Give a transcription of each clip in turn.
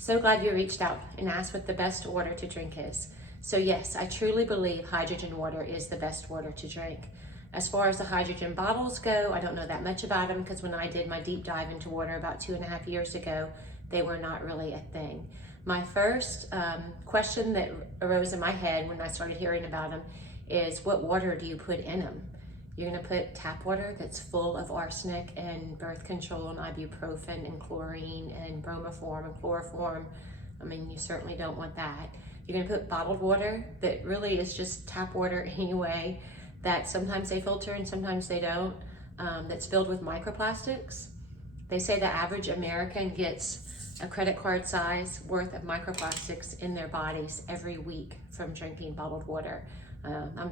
So glad you reached out and asked what the best water to drink is. So yes, I truly believe hydrogen water is the best water to drink. As far as the hydrogen bottles go, I don't know that much about them because when I did my deep dive into water about 2.5 years ago, they were not really a thing. My first question that arose in my head when I started hearing about them is, what water do you put in them? You're gonna put tap water that's full of arsenic and birth control and ibuprofen and chlorine and bromoform and chloroform. I mean, you certainly don't want that. You're gonna put bottled water that really is just tap water anyway, that sometimes they filter and sometimes they don't, that's filled with microplastics. They say the average American gets a credit card size worth of microplastics in their bodies every week from drinking bottled water.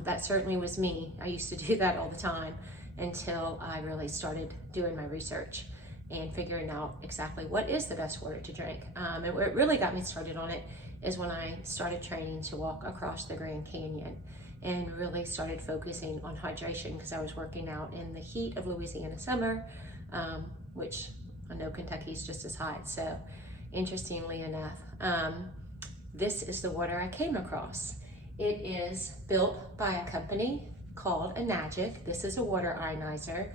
That certainly was me. I used to do that all the time until I really started doing my research and figuring out exactly what is the best water to drink. And what really got me started on it is when I started training to walk across the Grand Canyon and really started focusing on hydration because I was working out in the heat of Louisiana summer, which I know Kentucky's just as hot. So interestingly enough, this is the water I came across. It is built by a company called Ionized. This is a water ionizer.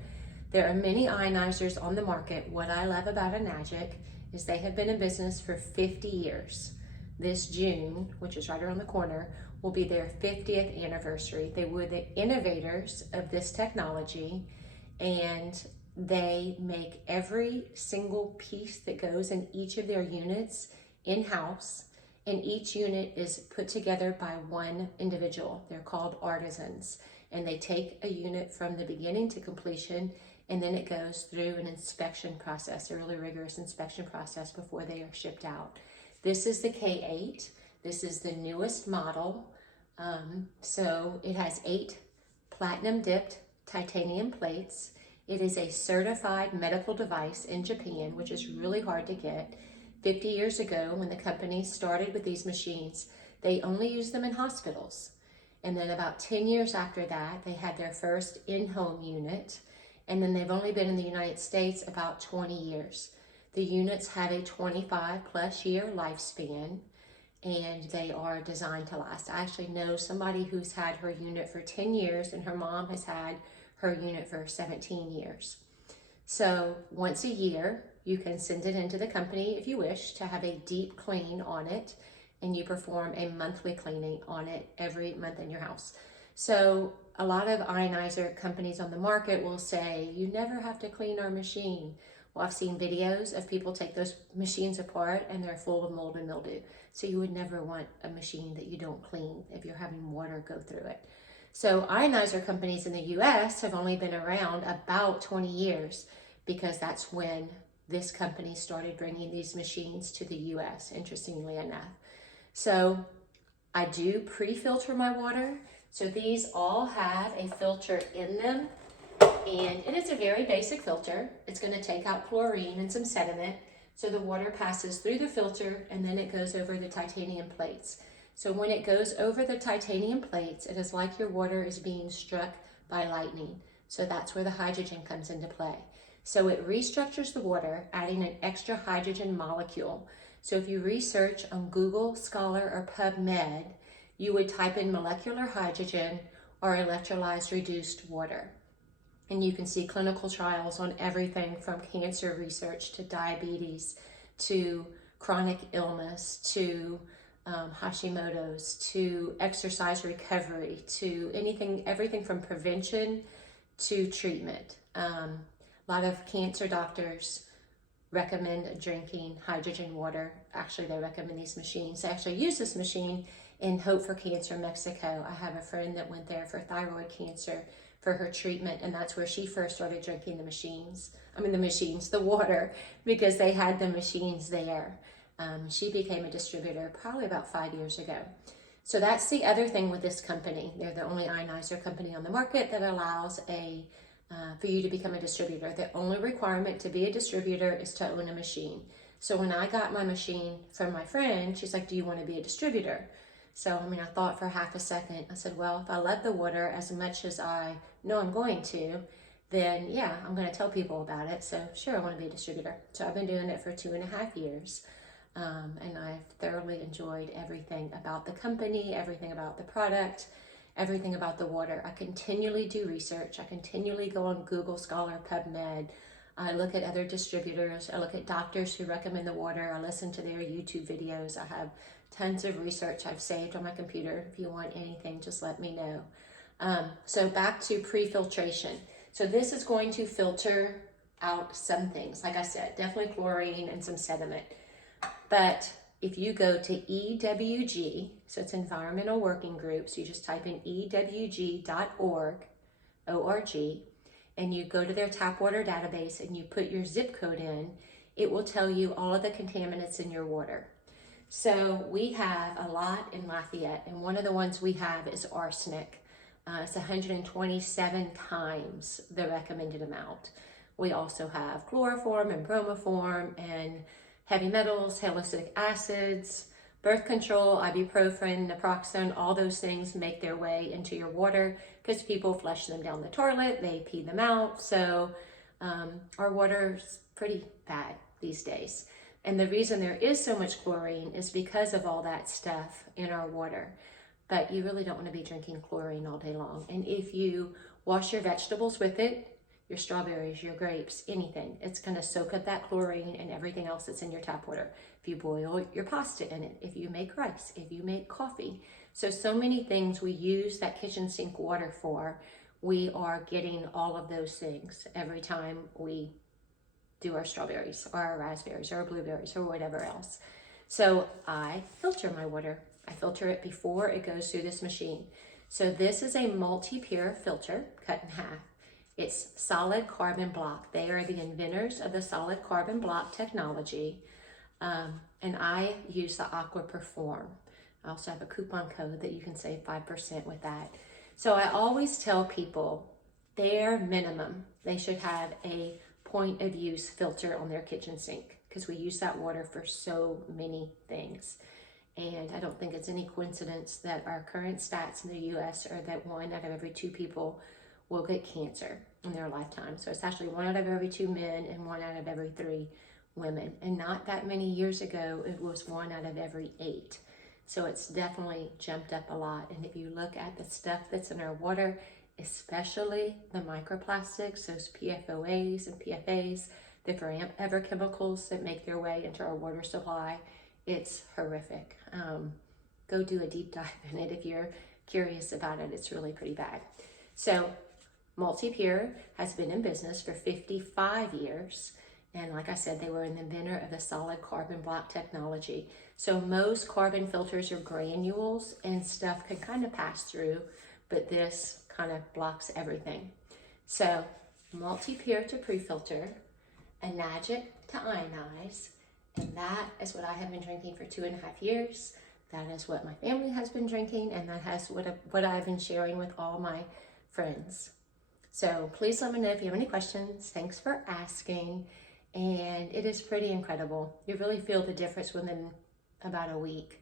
There are many ionizers on the market. What I love about Ionized is they have been in business for 50 years. This June, which is right around the corner, will be their 50th anniversary. They were the innovators of this technology, and they make every single piece that goes in each of their units in-house. And each unit is put together by one individual. They're called artisans. And they take a unit from the beginning to completion, and then it goes through an inspection process, a really rigorous inspection process before they are shipped out. This is the K8. This is the newest model. So it has 8 platinum dipped titanium plates. It is a certified medical device in Japan, which is really hard to get. 50 years ago, when the company started with these machines, they only used them in hospitals. And then about 10 years after that, they had their first in-home unit. And then they've only been in the United States about 20 years. The units have a 25+ year lifespan, and they are designed to last. I actually know somebody who's had her unit for 10 years, and her mom has had her unit for 17 years. So once a year, you can send it into the company if you wish to have a deep clean on it, and you perform a monthly cleaning on it every month in your house. So a lot of ionizer companies on the market will say, you never have to clean our machine. Well, I've seen videos of people take those machines apart and they're full of mold and mildew. So you would never want a machine that you don't clean if you're having water go through it. So ionizer companies in the US have only been around about 20 years because that's when this company started bringing these machines to the US, interestingly enough. So I do pre-filter my water. So these all have a filter in them, and it is a very basic filter. It's going to take out chlorine and some sediment. So the water passes through the filter and then it goes over the titanium plates. So when it goes over the titanium plates, it is like your water is being struck by lightning. So that's where the hydrogen comes into play. So it restructures the water, adding an extra hydrogen molecule. So if you research on Google Scholar or PubMed, you would type in molecular hydrogen or electrolyzed reduced water. And you can see clinical trials on everything from cancer research to diabetes to chronic illness to Hashimoto's to exercise recovery to everything from prevention to treatment. A lot of cancer doctors recommend drinking hydrogen water. Actually, they recommend these machines. They actually use this machine in Hope for Cancer, Mexico. I have a friend that went there for thyroid cancer for her treatment, and that's where she first started drinking the water, because they had the machines there. She became a distributor probably about 5 years ago. So that's the other thing with this company. They're the only ionizer company on the market that allows for you to become a distributor. The only requirement to be a distributor is to own a machine. So when I got my machine from my friend, she's like, do you want to be a distributor? So, I thought for half a second. I said, well, if I love the water as much as I know I'm going to, then yeah, I'm going to tell people about it. So sure, I want to be a distributor. So I've been doing it for 2.5 years. And I've thoroughly enjoyed everything about the company, everything about the product, everything about the water. I continually do research. I continually go on Google Scholar, PubMed. I look at other distributors. I look at doctors who recommend the water. I listen to their YouTube videos. I have tons of research I've saved on my computer. If you want anything, just let me know. So back to pre-filtration. So this is going to filter out some things. Like I said, definitely chlorine and some sediment. But if you go to EWG, so it's Environmental Working Groups, you just type in ewg.org, O-R-G, and you go to their tap water database and you put your zip code in, it will tell you all of the contaminants in your water. So we have a lot in Lafayette, and one of the ones we have is arsenic. It's 127 times the recommended amount. We also have chloroform and bromoform and heavy metals, halocytic acids, birth control, ibuprofen, naproxen, all those things make their way into your water because people flush them down the toilet, they pee them out. So our water's pretty bad these days. And the reason there is so much chlorine is because of all that stuff in our water. But you really don't want to be drinking chlorine all day long. And if you wash your vegetables with it, your strawberries, your grapes, anything, it's going to soak up that chlorine and everything else that's in your tap water. If you boil your pasta in it, if you make rice, if you make coffee. So many things we use that kitchen sink water for, we are getting all of those things every time we do our strawberries or our raspberries or our blueberries or whatever else. So I filter my water. I filter it before it goes through this machine. So this is a multi-pure filter cut in half. It's solid carbon block. They are the inventors of the solid carbon block technology. And I use the Aqua Perform. I also have a coupon code that you can save 5% with that. So I always tell people bare minimum, they should have a point of use filter on their kitchen sink because we use that water for so many things. And I don't think it's any coincidence that our current stats in the US are that 1 out of every 2 people will get cancer in their lifetime. So it's actually 1 out of every 2 men and 1 out of every 3 women. And not that many years ago, it was 1 out of every 8. So it's definitely jumped up a lot. And if you look at the stuff that's in our water, especially the microplastics, those PFOAs and PFAs, the forever chemicals that make their way into our water supply, it's horrific. Go do a deep dive in it if you're curious about it. It's really pretty bad. So Multi-Pure has been in business for 55 years. And like I said, they were an inventor of the solid carbon block technology. So most carbon filters are granules and stuff can kind of pass through, but this kind of blocks everything. So Multi-Pure to pre-filter, Ionized to ionize, and that is what I have been drinking for 2.5 years. That is what my family has been drinking, and that has what I've been sharing with all my friends. So please let me know if you have any questions. Thanks for asking. And it is pretty incredible. You really feel the difference within about a week.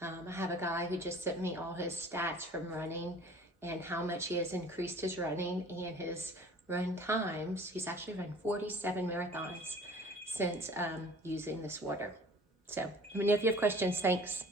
I have a guy who just sent me all his stats from running and how much he has increased his running and his run times. He's actually run 47 marathons since using this water. So let me know if you have questions. Thanks.